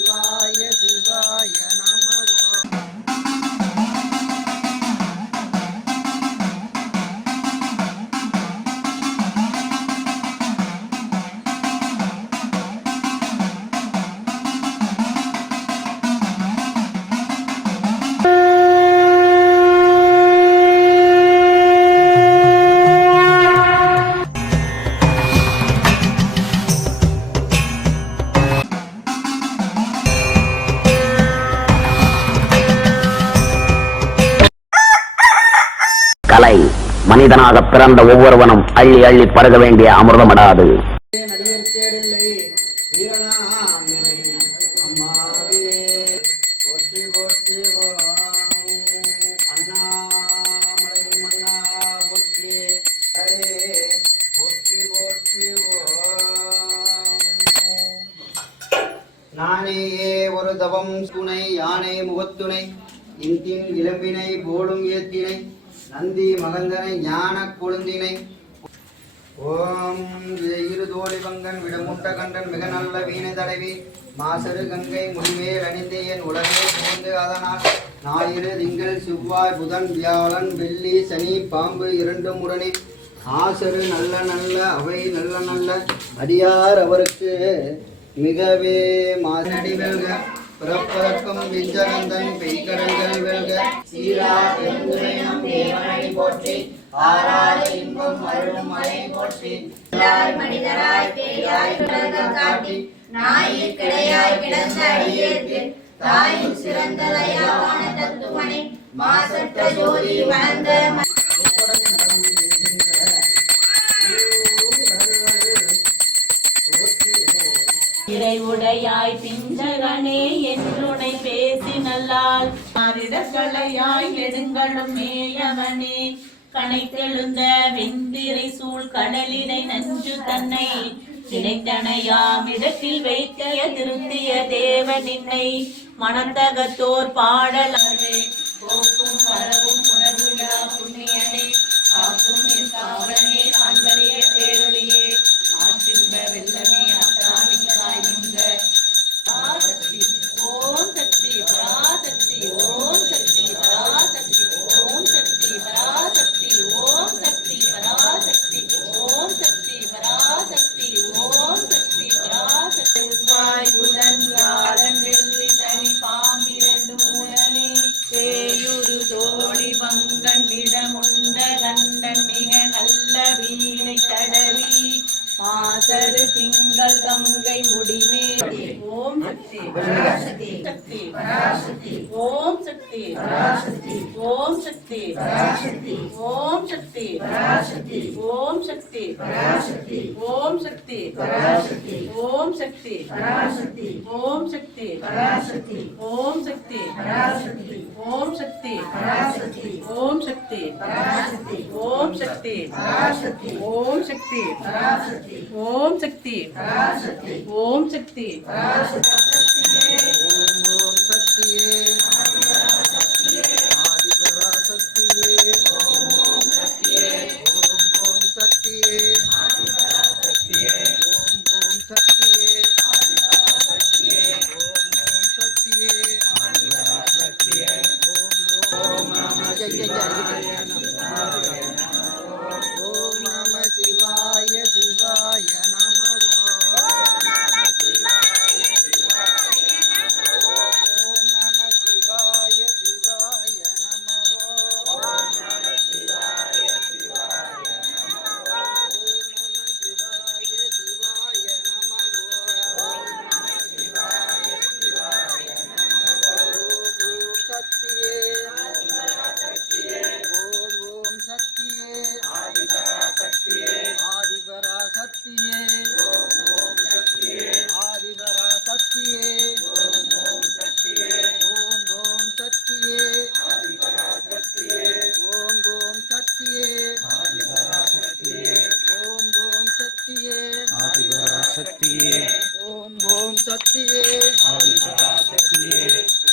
சிவாய சிவாய நமோ. கலை மனிதனாக பிறந்த ஒவ்வொருவனும் அள்ளி அள்ளி பருக வேண்டிய அமிர்தமடாது. நானேயே ஒரு தவம் துணை யானை முகத்துணை இந்தின் இளம்பினை போடும் ஏத்தினை நந்தி மகந்தனை ஞான கொழுந்தினை ஓம் இரு தோழி பங்கன் விடமுட்ட கண்டன் மிக நல்ல வீணை தடவி மாசரு கங்கை முடிமேல் அணிந்து என் உலகே புகுந்து அதனால் ஞாயிறு திங்கள் செவ்வாய் புதன் வியாழன் வெள்ளி சனி பாம்பு இரண்டும் உடனே ஆசரு நல்ல நல்ல அவை நல்ல நல்ல அடியார் அவருக்கு மிகவே மாசடி வெல்க பிறப்பதற்கும் விஞ்சகந்தன் பெய்கடல்கள் வெல்க சீரா பெருங்குறையம் தேவனை போற்றி ஆறாத இன்பம் அருளும் மழை போற்றி மனிதராய் பேயாய் உலகம் காட்டி நாயிற் கிடையாய் கிடந்த அடியேற்கு தாயின் சிறந்த தயாவான தத்துவனை மாசற்ற ஜோதி வளர்ந்த இறைவுடையாய் பிஞ்சகனே என்னுடை பேசி நல்லால் மாறிடக்கலையாய் நெடுங்களும் மேயவனே கனைத்தெழுந்த வெந்திரை சூழ் கடலினை நஞ்சு தன்னை கிடைத்தனையாம் இடத்தில் வைத்திய திருத்திய தேவனின்னை மனத்தகத்தோர் பாடலாவே போக்கும் வரவும் உணர்வுடா புண்ணியனே காக்கும் என் காவலனே காண்பறிய பேரொழியே ஆற்றின்ப வெள்ளமே அத்தாமிக்காய் நின்ற பராசக்தி ஓம் சக்தி பராசக்தி ஓம் சக்தி பராசக்தி ஓம் சக்தி பராசக்தி ஓம் சக்தி பராசக்தி ஓம் சக்தி பராசக்தி ஓம் சக்தி பராசக்தி வாய் புதன் வியாழன் வெள்ளி சனி பாம்பிரண்டு மூலனே பேயுரு தோழி பங்கன் இடமுண்ட கண்டன் மிக நல்ல வீணை தடவி மாசரு திங்கள் கங்கை முடிமேலே ஓம் சக்தி பராசக்தி சக்தி பராசக்தி ஓம் சக்தி பராசக்தி ஓம் சக்தி பராசக்தி ஓம் சக்தி பராசக்தி ஓம் சக்தி பராசக்தி ஓம் சக்தி பராசக்தி ஓம் சக்தி பராசக்தி ஓம் சக்தி பராசக்தி ஓம் சக்தி பராசக்தி ஓம் சக்தி பராசக்தி ஓம் சக்தி பராசக்தி ஓம் சக்தி பராசக்தி ஓம் சக்தி பராசக்தி ஓம் சக்தி பராசக்தி ஓம் சக்தி பராசக்தி ஓம் சக்தியே ஆதி பராசக்தியே ஓம் சக்தியே ஓம் சக்தியே ஆதி பராசக்தியே ஓம் சக்தியே ஆதி பராசக்தியே ஓம் சக்தியே ஆதி பராசக்தியே ஓம் நம சிவாய ஓம் நம சிவாய சிவாய நமோ. ஓம் நம சிவாய சிவாய நமோ. ஓம் நம சிவாய சிவாய நமோ. ஓம் நம சிவாய சிவாய நமோ. ஓம் நம சிவாய சிவாய நமோ. ஓம் நம சிவாய சிவாய நமோ. ஓம் சக்தியே சக்தியே ஓம் சக்தியே ஆதி பராசக்தியே ஆதி பராசக்தியே ஓம் சக்தியே ஆதி பராசக்தியே ஓம் சக்தியே ஓம் சக்தியே ஆதி பராசக்தியே ஓம் சக்தியே ஆதி பராசக்தியே ஓம் சக்தியே ஆதி பராசக்தியே ஓம் சக்தியே ஆதி பராசக்தியே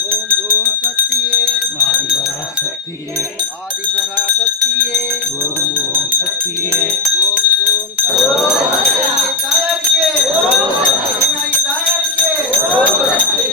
ஓம் சக்தியே ஆதி பராசக்தியே ஆதி பராசக்தியே ஓம் சக்தியே ஓம் தாயாருக்கே ஓம் சக்தி தாயாருக்கே ஓம் சக்தி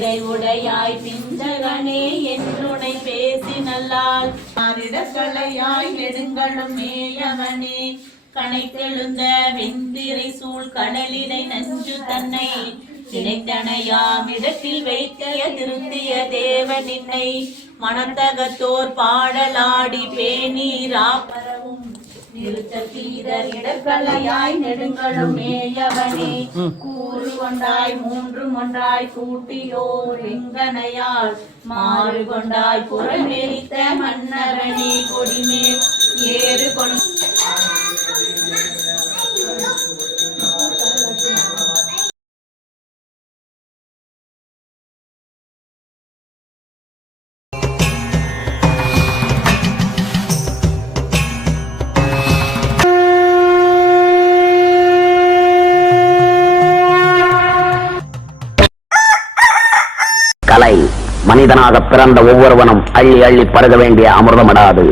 நிறைவுடையாய் பிஞ்சகனே என்னுடை பேசி நல்லால் மாறிடக்கலையாய் நெடுங்களும் மேயவனே கனைத்தெழுந்த வெந்திரை சூழ் கடலிடை நஞ்சு தன்னை இணைத்தனையாம் இடத்தில் வைத்திய திருத்திய தேவனின்னை மனத்தகத்தோர் பாடலாடி பேணீரா பரவும் நிறுத்த தீதர் இடக்கலையாய் நெடுங்களும் மேயவனே கூறு கொண்டாய் மூன்று ஒன்றாய் கூட்டியோர் எங்கனையால் மாறு கொண்டாய் புறமெரித்த மன்னவனே கொடிமேல் ஏறு கொண்டு கலை மனிதனாக பிறந்த ஒவ்வொருவனும் அள்ளி அள்ளி பருக வேண்டிய அமிர்தமடாது.